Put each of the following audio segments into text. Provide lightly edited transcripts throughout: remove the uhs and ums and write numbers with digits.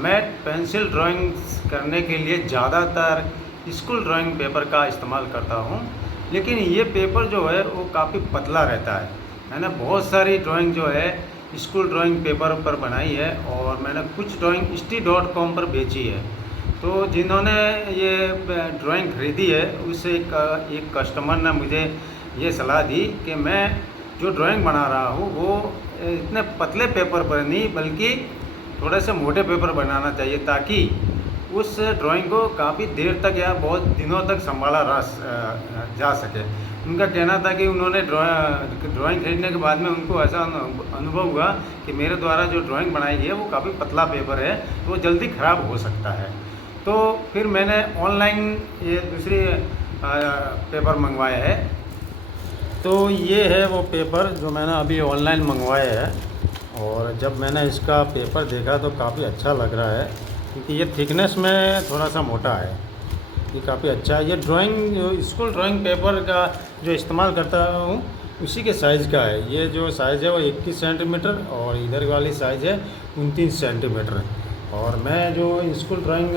मैं pencil drawings करने के लिए ज़्यादातर स्कूल ड्राइंग पेपर का इस्तेमाल करता हूँ, लेकिन ये पेपर जो है वो काफ़ी पतला रहता है। मैंने बहुत सारी ड्राइंग जो है स्कूल ड्राइंग पेपर पर बनाई है और मैंने कुछ ड्राइंग Etsy.com पर बेची है। तो जिन्होंने ये ड्राइंग खरीदी है उस एक कस्टमर ने मुझे ये सलाह दी कि मैं जो ड्राइंग बना रहा हूँ वो इतने पतले पेपर पर नहीं बल्कि थोड़े से मोटे पेपर बनाना चाहिए, ताकि उस ड्राइंग को काफ़ी देर तक या बहुत दिनों तक संभाला जा सके। उनका कहना था कि उन्होंने ड्राइंग खरीदने के बाद में उनको ऐसा अनुभव हुआ कि मेरे द्वारा जो ड्राइंग बनाई गई है वो काफ़ी पतला पेपर है, तो वो जल्दी ख़राब हो सकता है। तो फिर मैंने ऑनलाइन ये दूसरी पेपर मंगवाया है। तो ये है वो पेपर जो मैंने अभी ऑनलाइन मंगवाया है, और जब मैंने इसका पेपर देखा तो काफ़ी अच्छा लग रहा है, क्योंकि ये थिकनेस में थोड़ा सा मोटा है। ये काफ़ी अच्छा है। ये ड्राइंग स्कूल ड्राइंग पेपर का जो इस्तेमाल करता हूँ उसी के साइज़ का है। ये जो साइज़ है वो 21 सेंटीमीटर और इधर वाली साइज़ है 29 सेंटीमीटर। और मैं जो स्कूल ड्राइंग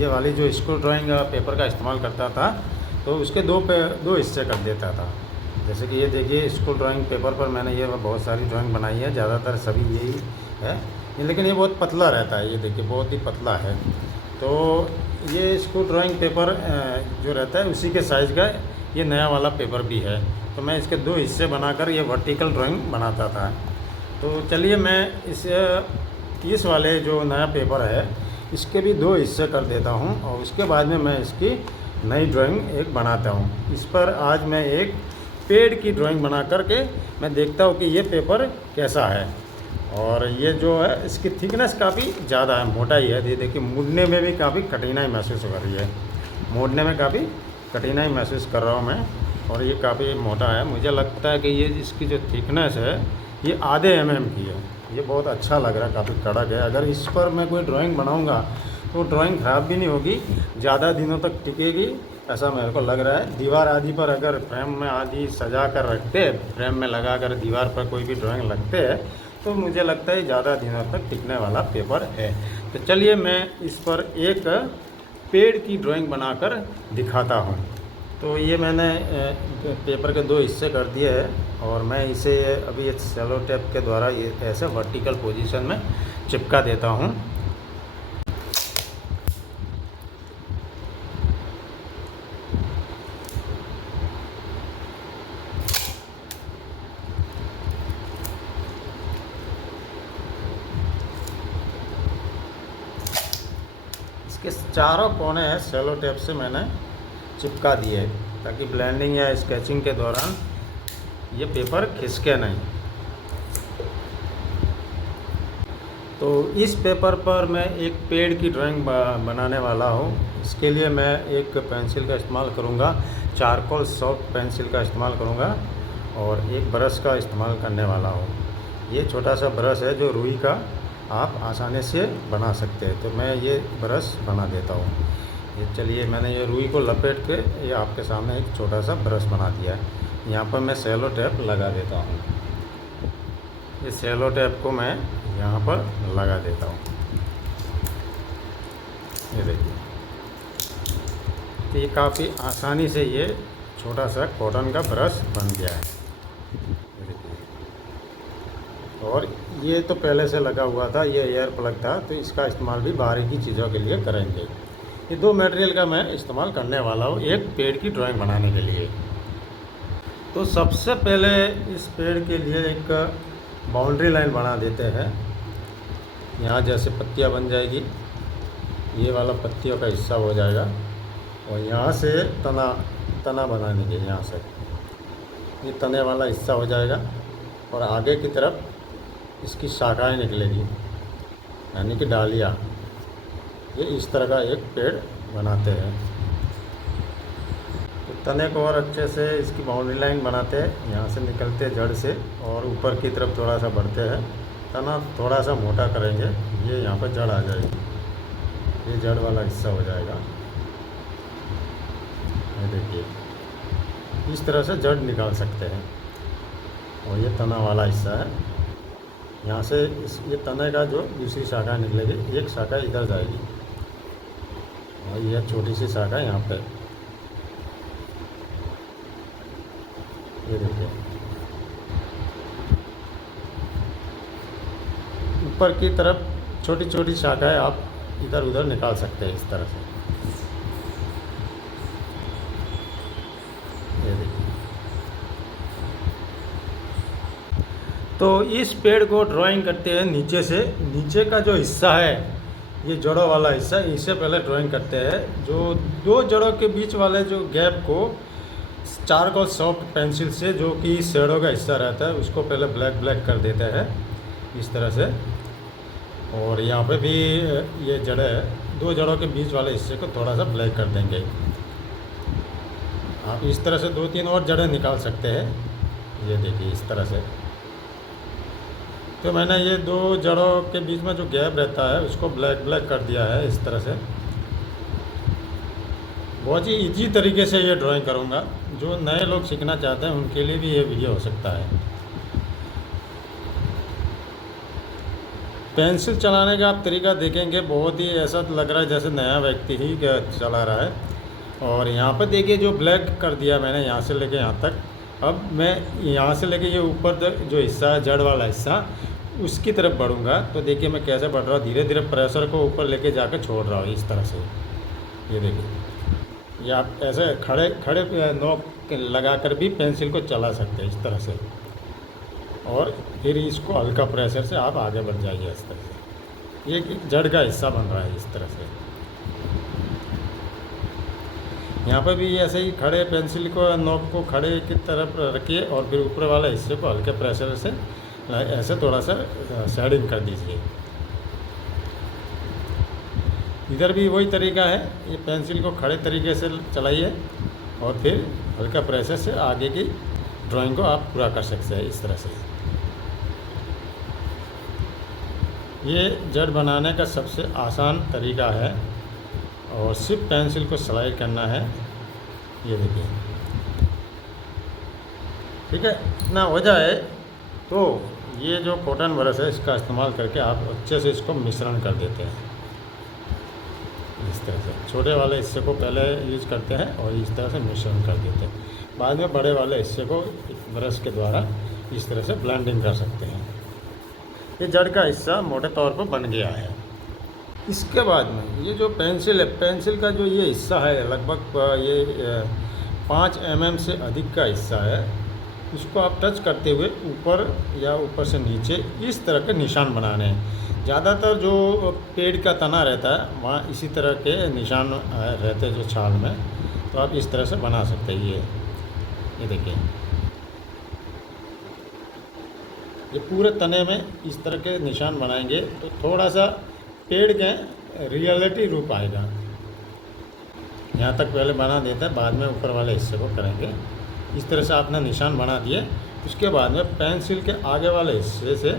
ये वाली जो स्कूल ड्राइंग पेपर का इस्तेमाल करता था तो उसके दो हिस्से कर देता था। जैसे कि ये देखिए स्कूल ड्राइंग पेपर पर मैंने ये बहुत सारी ड्राइंग बनाई है, ज़्यादातर सभी यही है, लेकिन ये बहुत पतला रहता है। ये देखिए बहुत ही पतला है। तो ये स्कूल ड्राइंग पेपर जो रहता है उसी के साइज़ का ये नया वाला पेपर भी है। तो मैं इसके दो हिस्से बनाकर ये वर्टिकल ड्राइंग बनाता था। तो चलिए मैं इस वाले जो नया पेपर है इसके भी दो हिस्से कर देता हूँ, और उसके बाद में मैं इसकी नई ड्राइंग एक बनाता हूँ। इस पर आज मैं एक पेड़ की ड्राइंग बना करके मैं देखता हूँ कि ये पेपर कैसा है। और ये जो है इसकी थिकनेस काफ़ी ज़्यादा है, मोटाई है। ये देखिए मुड़ने में भी काफ़ी कठिनाई महसूस हो रही है, मोड़ने में काफ़ी कठिनाई महसूस कर रहा हूँ मैं। और ये काफ़ी मोटा है, मुझे लगता है कि ये इसकी जो थिकनेस है ये आधे mm की है। ये बहुत अच्छा लग रहा है, काफ़ी कड़क है। अगर इस पर मैं कोई ड्राइंग बनाऊँगा तो ड्राइंग ख़राब भी नहीं होगी, ज़्यादा दिनों तक टिकेगी, ऐसा मेरे को लग रहा है। दीवार आदि पर अगर फ्रेम में आदि सजा कर रखते हैं, फ्रेम में लगा कर दीवार पर कोई भी ड्राइंग लगते हैं, तो मुझे लगता है ज़्यादा दिनों तक टिकने वाला पेपर है। तो चलिए मैं इस पर एक पेड़ की ड्राइंग बनाकर दिखाता हूँ। तो ये मैंने पेपर के दो हिस्से कर दिए हैं, और मैं इसे अभी एक सेलो टेप के द्वारा ये ऐसे वर्टिकल पोजीशन में चिपका देता हूँ। इसके चारों कोने सेलो टेप से मैंने चिपका दिए, ताकि ब्लेंडिंग या स्केचिंग के दौरान ये पेपर खिसके नहीं। तो इस पेपर पर मैं एक पेड़ की ड्राइंग बनाने वाला हूँ। इसके लिए मैं एक पेंसिल का इस्तेमाल करूँगा, चारकोल सॉफ्ट पेंसिल का इस्तेमाल करूँगा, और एक ब्रश का इस्तेमाल करने वाला हूँ। ये छोटा सा ब्रश है जो रुई का आप आसानी से बना सकते हैं। तो मैं ये ब्रश बना देता हूँ। ये चलिए मैंने ये रुई को लपेट के ये आपके सामने एक छोटा सा ब्रश बना दिया है। यहाँ पर मैं सेलो टेप लगा देता हूँ। ये सेलो टेप को मैं यहाँ पर लगा देता हूँ। ये देखिए, तो ये काफ़ी आसानी से ये छोटा सा कॉटन का ब्रश बन गया है। और ये तो पहले से लगा हुआ था, ये एयर प्लग था, तो इसका इस्तेमाल भी बाहरी की चीज़ों के लिए करेंगे। ये दो मटेरियल का मैं इस्तेमाल करने वाला हूँ एक पेड़ की ड्राइंग बनाने के लिए। तो सबसे पहले इस पेड़ के लिए एक बाउंड्री लाइन बना देते हैं। यहाँ जैसे पत्तियाँ बन जाएगी, ये वाला पत्तियों का हिस्सा हो जाएगा, और यहाँ से तना बना देंगे। यहाँ से ये तने वाला हिस्सा हो जाएगा, और आगे की तरफ इसकी शाखाएं निकलेगी, यानी कि डालियाँ। ये इस तरह का एक पेड़ बनाते हैं। तो तने को और अच्छे से इसकी बाउंड्री लाइन बनाते हैं, यहाँ से निकलते हैं जड़ से, और ऊपर की तरफ थोड़ा सा बढ़ते हैं। तना थोड़ा सा मोटा करेंगे, ये यहाँ पर जड़ आ जाएगी, ये जड़ वाला हिस्सा हो जाएगा। ये देखिए इस तरह से जड़ निकाल सकते हैं, और ये तना वाला हिस्सा है। यहाँ से ये तने का जो दूसरी शाखा निकलेगी, एक शाखा इधर जाएगी और यह छोटी सी शाखा यहाँ पे, ये देखिए ऊपर की तरफ छोटी छोटी शाखाएं आप इधर उधर निकाल सकते हैं इस तरह से। ये देखिए, तो इस पेड़ को ड्राइंग करते हैं नीचे से। नीचे का जो हिस्सा है, ये जड़ों वाला हिस्सा, इससे पहले ड्राइंग करते हैं। जो दो जड़ों के बीच वाले जो गैप को चारकोल सॉफ्ट पेंसिल से, जो कि शेडो का हिस्सा रहता है, उसको पहले ब्लैक ब्लैक कर देते हैं इस तरह से। और यहाँ पे भी ये जड़ें, दो जड़ों के बीच वाले हिस्से को थोड़ा सा ब्लैक कर देंगे। आप इस तरह से 2-3 और जड़ें निकाल सकते हैं। ये देखिए इस तरह से। तो मैंने ये दो जड़ों के बीच में जो गैप रहता है उसको ब्लैक ब्लैक कर दिया है इस तरह से। बहुत ही इजी तरीके से ये ड्राइंग करूँगा। जो नए लोग सीखना चाहते हैं उनके लिए भी ये वीडियो हो सकता है। पेंसिल चलाने का आप तरीका देखेंगे, बहुत ही ऐसा लग रहा है जैसे नया व्यक्ति ही चला रहा है। और यहाँ पर देखिए जो ब्लैक कर दिया मैंने यहाँ से लेके यहाँ तक। अब मैं यहाँ से लेके ये ऊपर तक जो हिस्सा है, जड़ वाला हिस्सा, उसकी तरफ बढ़ूँगा। तो देखिए मैं कैसे बढ़ रहा हूँ, धीरे धीरे प्रेशर को ऊपर लेके जाकर छोड़ रहा हूँ इस तरह से। ये देखिए, ये आप ऐसे खड़े खड़े नोक लगा कर भी पेंसिल को चला सकते हैं इस तरह से। और फिर इसको हल्का प्रेशर से आप आगे बढ़ जाइए इस तरह से। ये जड़ का हिस्सा बन रहा है इस तरह से। यहाँ पर भी ऐसे ही खड़े पेंसिल को, नोक को खड़े की तरफ रखिए और फिर ऊपर वाले हिस्से को हल्के प्रेशर से ऐसे थोड़ा सा शेडिंग कर दीजिए। इधर भी वही तरीका है, ये पेंसिल को खड़े तरीके से चलाइए और फिर हल्का प्रेशर से आगे की ड्राइंग को आप पूरा कर सकते हैं इस तरह से। ये जड़ बनाने का सबसे आसान तरीका है और सिर्फ पेंसिल को स्लाइड करना है। ये देखिए, ठीक है। इतना हो जाए तो ये जो कॉटन ब्रश है इसका इस्तेमाल करके आप अच्छे से इसको मिश्रण कर देते हैं इस तरह से। छोटे वाले हिस्से को पहले यूज करते हैं और इस तरह से मिश्रण कर देते हैं। बाद में बड़े वाले हिस्से को ब्रश के द्वारा इस तरह से ब्लेंडिंग कर सकते हैं। ये जड़ का हिस्सा मोटे तौर पर बन गया है। इसके बाद में ये जो पेंसिल है, पेंसिल का जो ये हिस्सा है लगभग ये 5 mm से अधिक का हिस्सा है, इसको आप टच करते हुए ऊपर या ऊपर से नीचे इस तरह के निशान बनाने हैं। ज़्यादातर जो पेड़ का तना रहता है वहाँ इसी तरह के निशान रहते हैं जो छाल में, तो आप इस तरह से बना सकते हैं। ये देखिए, ये पूरे तने में इस तरह के निशान बनाएंगे तो थोड़ा सा पेड़ के रियलिटी रूप आएगा। यहाँ तक पहले बना देते हैं, बाद में ऊपर वाले हिस्से को करेंगे। इस तरह से आपने निशान बना दिए। उसके बाद में पेंसिल के आगे वाले हिस्से से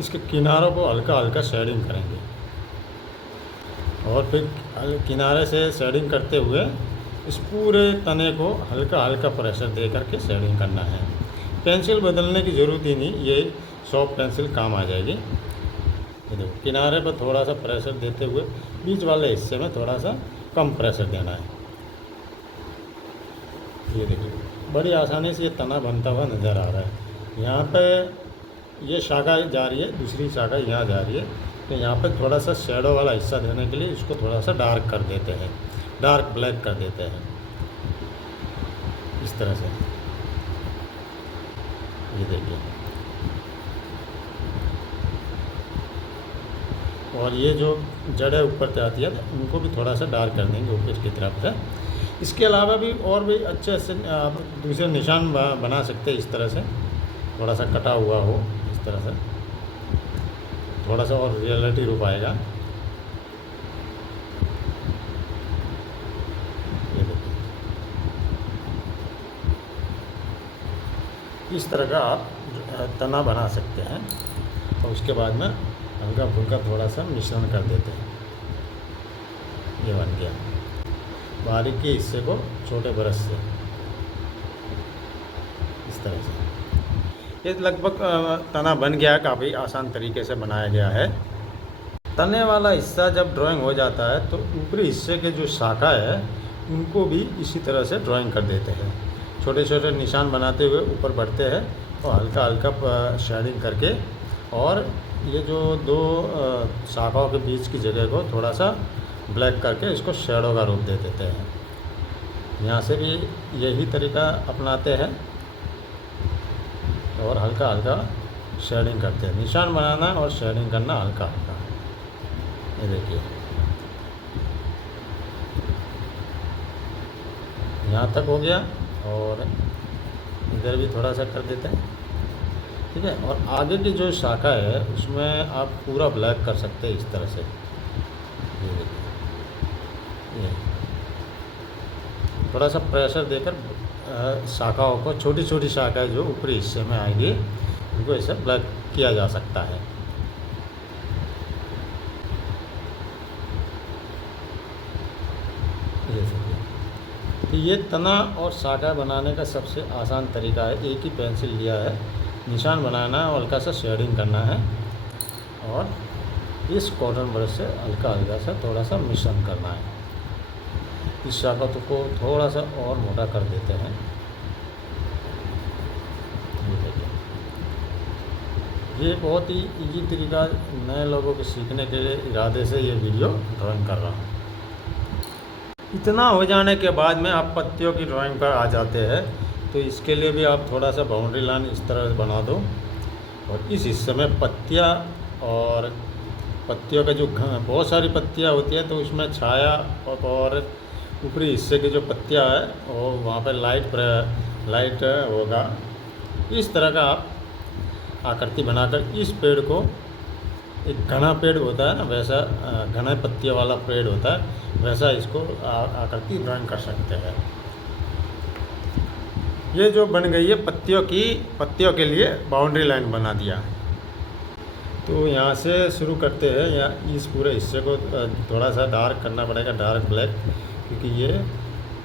इसके किनारों को हल्का हल्का शेडिंग करेंगे और फिर किनारे से शेडिंग करते हुए इस पूरे तने को हल्का हल्का प्रेशर दे करके शेडिंग करना है। पेंसिल बदलने की ज़रूरत ही नहीं, ये सॉफ्ट पेंसिल काम आ जाएगी। ये देखो, किनारे पर थोड़ा सा प्रेशर देते हुए बीच वाले हिस्से में थोड़ा सा कम प्रेशर देना है। ये देखिए, बड़ी आसानी से ये तना बनता हुआ नज़र आ रहा है। यहाँ पे ये शाखा जा रही है, दूसरी शाखा यहाँ जा रही है। तो यहाँ पे थोड़ा सा शेडो वाला हिस्सा देने के लिए इसको थोड़ा सा डार्क कर देते हैं, डार्क ब्लैक कर देते हैं इस तरह से। ये देखिए, और ये जो जड़ें ऊपर से आती है उनको भी थोड़ा सा डार्क कर देंगे ऊपर की तरफ से। इसके अलावा भी और भी अच्छे से आप दूसरे निशान बना सकते हैं इस तरह से, थोड़ा सा कटा हुआ हो इस तरह से, थोड़ा सा और रियलिटी रूप आएगा। ये देखिए, इस तरह का आप तना बना सकते हैं और उसके बाद में हल्का फुल्का थोड़ा सा मिश्रण कर देते हैं। ये बन गया। बारीक के हिस्से को छोटे ब्रश से इस तरह से। ये लगभग तना बन गया है, काफ़ी आसान तरीके से बनाया गया है। तने वाला हिस्सा जब ड्राइंग हो जाता है तो ऊपरी हिस्से के जो शाखा है उनको भी इसी तरह से ड्राइंग कर देते हैं। छोटे छोटे निशान बनाते हुए ऊपर बढ़ते हैं और हल्का हल्का शेडिंग करके, और ये जो दो शाखाओं के बीच की जगह को थोड़ा सा ब्लैक करके इसको शेडो का रूप दे देते हैं। यहाँ से भी यही तरीका अपनाते हैं और हल्का हल्का शेडिंग करते हैं। निशान बनाना और शेडिंग करना हल्का हल्का। ये देखिए यहाँ तक हो गया, और इधर भी थोड़ा सा कर देते हैं, ठीक है। और आगे की जो शाखा है उसमें आप पूरा ब्लैक कर सकते हैं इस तरह से। ये देखिए, ये थोड़ा सा प्रेशर देकर शाखाओं को, छोटी छोटी शाखाएं जो ऊपरी हिस्से में आएगी उनको ऐसे ब्लैक किया जा सकता है। तो ये तना और शाखा बनाने का सबसे आसान तरीका है। एक ही पेंसिल लिया है, निशान बनाना है और हल्का सा शेडिंग करना है, और इस कॉटन ब्रश से हल्का हल्का सा थोड़ा सा मिश्रण करना है। इस शाखा को थोड़ा सा और मोटा कर देते हैं। ये बहुत ही इजी तरीका, नए लोगों को सीखने के लिए इरादे से ये वीडियो ड्राइंग कर रहा हूँ। इतना हो जाने के बाद में आप पत्तियों की ड्राइंग पर आ जाते हैं। तो इसके लिए भी आप थोड़ा सा बाउंड्री लाइन इस तरह से बना दो, और इस हिस्से में पत्तियाँ, और पत्तियों का जो बहुत सारी पत्तियाँ होती है तो उसमें छाया, और ऊपरी हिस्से की जो पत्तियाँ है वो वहाँ पर लाइट होगा। इस तरह का आप आकृति बनाकर इस पेड़ को, एक घना पेड़ होता है ना, वैसा घना पत्तियों वाला पेड़ होता है, वैसा इसको आकृति ड्राइंग कर सकते हैं। ये जो बन गई है पत्तियों के लिए बाउंड्री लाइन बना दिया। तो यहाँ से शुरू करते हैं। या इस पूरे हिस्से को थोड़ा सा डार्क करना पड़ेगा, डार्क ब्लैक, क्योंकि ये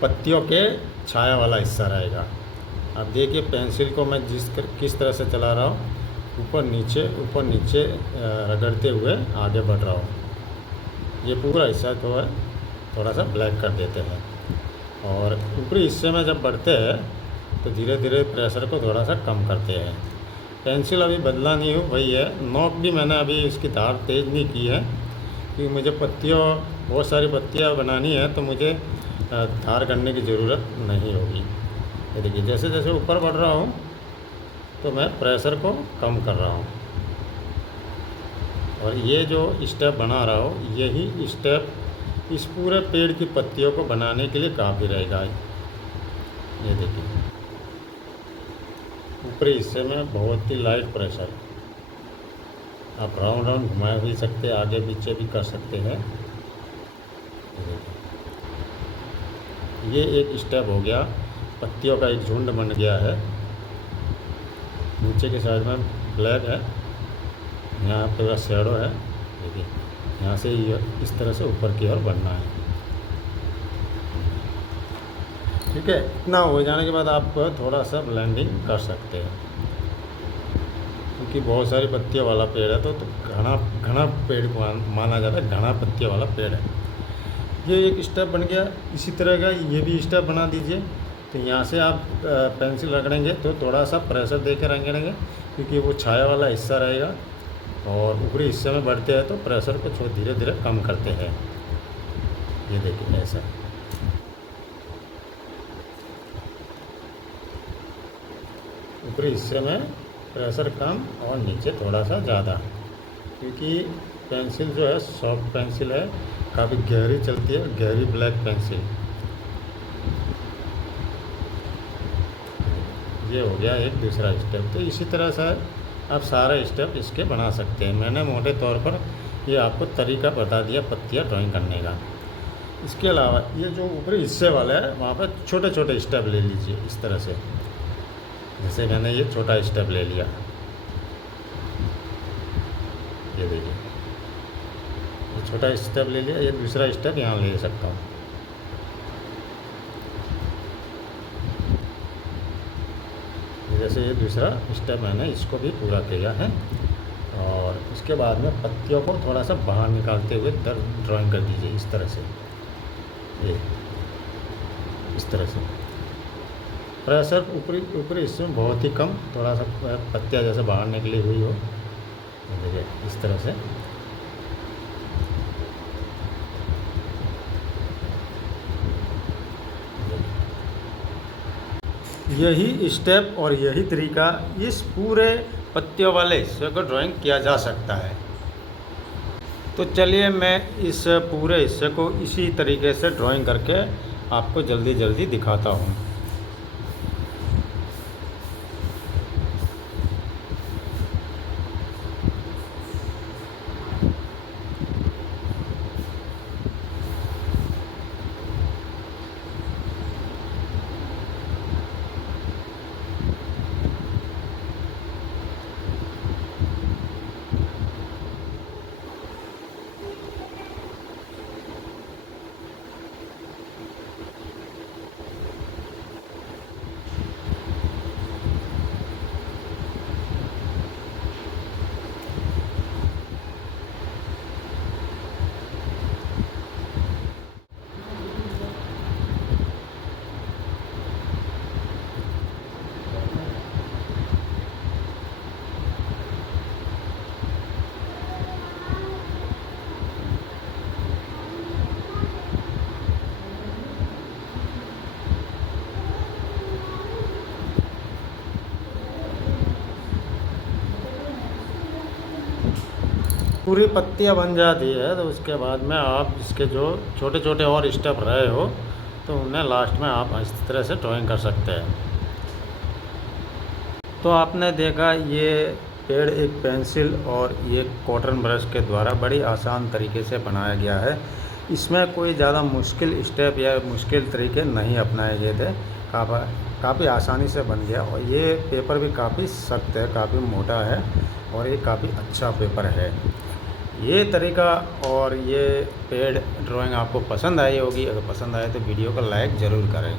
पत्तियों के छाया वाला हिस्सा रहेगा। अब देखिए पेंसिल को मैं किस तरह से चला रहा हूँ, ऊपर नीचे रगड़ते हुए आगे बढ़ रहा हूँ। ये पूरा हिस्सा तो है थोड़ा सा ब्लैक कर देते हैं, और ऊपरी हिस्से में जब बढ़ते हैं तो धीरे धीरे प्रेशर को थोड़ा सा कम करते हैं। पेंसिल अभी बदला नहीं हूँ वही है। नोक भी मैंने अभी इसकी धार तेज़ नहीं की है, क्योंकि मुझे बहुत सारी पत्तियाँ बनानी है, तो मुझे धार करने की ज़रूरत नहीं होगी। ये देखिए जैसे जैसे ऊपर बढ़ रहा हूँ तो मैं प्रेशर को कम कर रहा हूँ, और ये जो स्टेप बना रहा हूँ यही स्टेप इस पूरे पेड़ की पत्तियों को बनाने के लिए काफ़ी रहेगा। ये देखिए ऊपरी हिस्से में बहुत ही लाइट प्रेशर, आप राउंड घुमा भी सकते हैं, आगे पीछे भी कर सकते हैं। ये एक स्टेप हो गया, पत्तियों का एक झुंड बन गया है। नीचे के साइड में ब्लैक है, यहाँ पूरा शैडो है। देखिए यहाँ से इस तरह से ऊपर की ओर बढ़ना है, ठीक है। इतना हो जाने के बाद आप थोड़ा सा ब्लेंडिंग कर सकते हैं, क्योंकि बहुत सारी पत्तियों वाला पेड़ है तो घना पेड़ को माना जाता है, घना पत्तियों वाला पेड़ है। ये एक स्टेप बन गया। इसी तरह का ये भी स्टेप बना दीजिए। तो यहाँ से आप पेंसिल रगड़ेंगे तो थोड़ा सा प्रेशर दे के रगड़ेंगे, क्योंकि वो छाया वाला हिस्सा रहेगा, और ऊपरी हिस्से में बढ़ते हैं तो प्रेशर को धीरे धीरे कम करते हैं। ये देखिए ऐसा। ऊपरी हिस्से में प्रेशर कम और नीचे थोड़ा सा ज़्यादा, क्योंकि पेंसिल जो है सॉफ्ट पेंसिल है, काफ़ी गहरी चलती है, गहरी ब्लैक पेंसिल। ये हो गया एक दूसरा स्टेप। तो इसी तरह से आप सारे स्टेप इसके बना सकते हैं। मैंने मोटे तौर पर ये आपको तरीका बता दिया पत्तियाँ ड्राइंग करने का। इसके अलावा ये जो ऊपरी हिस्से वाला है वहाँ पर छोटे छोटे स्टेप ले लीजिए इस तरह से। जैसे मैंने ये छोटा स्टेप ले लिया, ये देखिए ये छोटा स्टेप ले लिया, ये दूसरा स्टेप यहाँ ले सकता हूँ। तरह से ये दूसरा स्टेप मैंने इसको भी पूरा किया है। और उसके बाद में पत्तियों को थोड़ा सा बाहर निकालते हुए ड्राइंग कर दीजिए इस तरह से, ये इस तरह से। प्रेशर ऊपरी ऊपरी हिस्से में बहुत ही कम, थोड़ा सा पत्तियाँ जैसे बाहर निकली हुई हो, देखिए इस तरह से। यही स्टेप और यही तरीका इस पूरे पत्तियों वाले हिस्से को ड्राइंग किया जा सकता है। तो चलिए मैं इस पूरे हिस्से को इसी तरीके से ड्राइंग करके आपको जल्दी जल्दी दिखाता हूँ। पूरी पत्तियाँ बन जाती है तो उसके बाद में आप इसके जो छोटे छोटे और स्टेप रहे हो तो उन्हें लास्ट में आप इस तरह से ड्राइंग कर सकते हैं। तो आपने देखा ये पेड़ एक पेंसिल और ये कॉटन ब्रश के द्वारा बड़ी आसान तरीके से बनाया गया है। इसमें कोई ज़्यादा मुश्किल स्टेप या मुश्किल तरीके नहीं अपनाए गए थे, काफ़ी आसानी से बन गया। और ये पेपर भी काफ़ी सख्त है, काफ़ी मोटा है और ये काफ़ी अच्छा पेपर है। ये तरीका और ये पेड़ ड्राइंग आपको पसंद आई होगी। अगर पसंद आए तो वीडियो को लाइक ज़रूर करें।